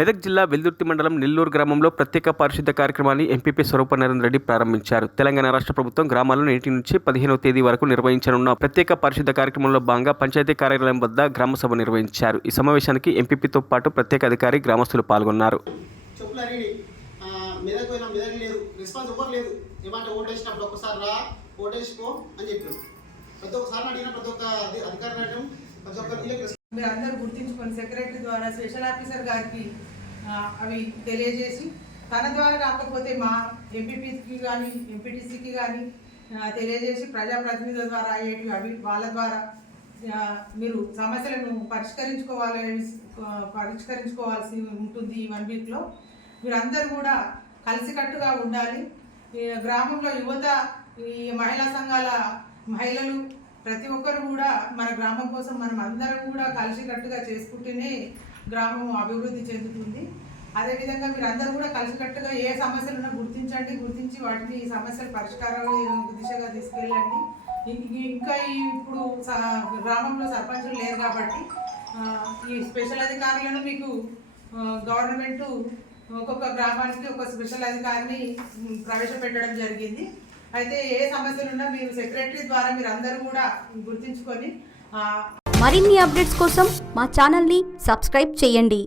మెదక్ జిల్లా వెల్దుర్తి మండలం నెల్లూరు గ్రామంలో ప్రత్యేక పారిశుద్ధ్య కార్యక్రమాన్ని ఎంపీపీ స్వరూపనారాయణ రెడ్డి ప్రారంభించారు. తెలంగాణ రాష్ట్ర ప్రభుత్వం గ్రామాల్లో 1 నుంచి 15వ తేదీ వరకు నిర్వహించనున్న ప్రత్యేక పారిశుద్ధ్య కార్యక్రమంలో భాగంగా పంచాయతీ కార్యాలయం వద్ద గ్రామ సభ నిర్వహించారు. ఈ సమావేశానికి ఎంపీపీతో పాటు ప్రత్యేక అధికారి, గ్రామస్తులు పాల్గొన్నారు. మీరు అందరూ గుర్తించుకొని సెక్రటరీ ద్వారా స్పెషల్ ఆఫీసర్ గారికి అవి తెలియజేసి, తన ద్వారా కాకపోతే మా ఎంపీపీకి కానీ ఎంపీటీసీకి కానీ తెలియజేసి, ప్రజాప్రతినిధుల ద్వారా అయ్యేటివి అవి వాళ్ళ ద్వారా మీరు సమస్యలను పరిష్కరించుకోవాల్సి ఉంటుంది. ఈ 1 వీక్లో మీరందరూ కూడా కలిసికట్టుగా ఉండాలి. గ్రామంలో యువత, ఈ మహిళా సంఘాల మహిళలు ప్రతి ఒక్కరు కూడా మన గ్రామం కోసం మనం అందరం కూడా కలిసికట్టుగా చేసుకుంటేనే గ్రామం అభివృద్ధి చెందుతుంది. అదేవిధంగా మీరు అందరూ కూడా కలిసికట్టుగా ఏ సమస్యలున్నా గుర్తించి వాటిని ఈ సమస్యల పరిష్కారం దిశగా తీసుకెళ్ళండి. ఇంకా ఇప్పుడు గ్రామంలో సర్పంచులు లేరు కాబట్టి ఈ స్పెషల్ అధికారులను మీకు గవర్నమెంట్ ఒక్కొక్క గ్రామానికి ఒక స్పెషల్ అధికారిని ప్రవేశపెట్టడం జరిగింది. అయితే ఏ సమస్యలున్నా మీరు సెక్రటరీ ద్వారా మీరు అందరూ కూడా గుర్తించుకొని మరిన్ని అప్డేట్స్ కోసం మా ఛానల్ని సబ్స్క్రైబ్ చేయండి.